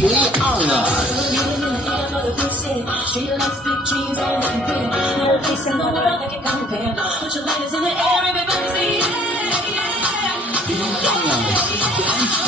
DJ Anna. She likes big dreams and nothing. No place in the world that can compare. Put your lighters in the air, everybody say yeah. Dance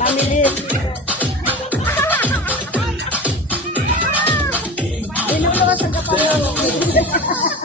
Fitness. Hindi na po sa kapalo.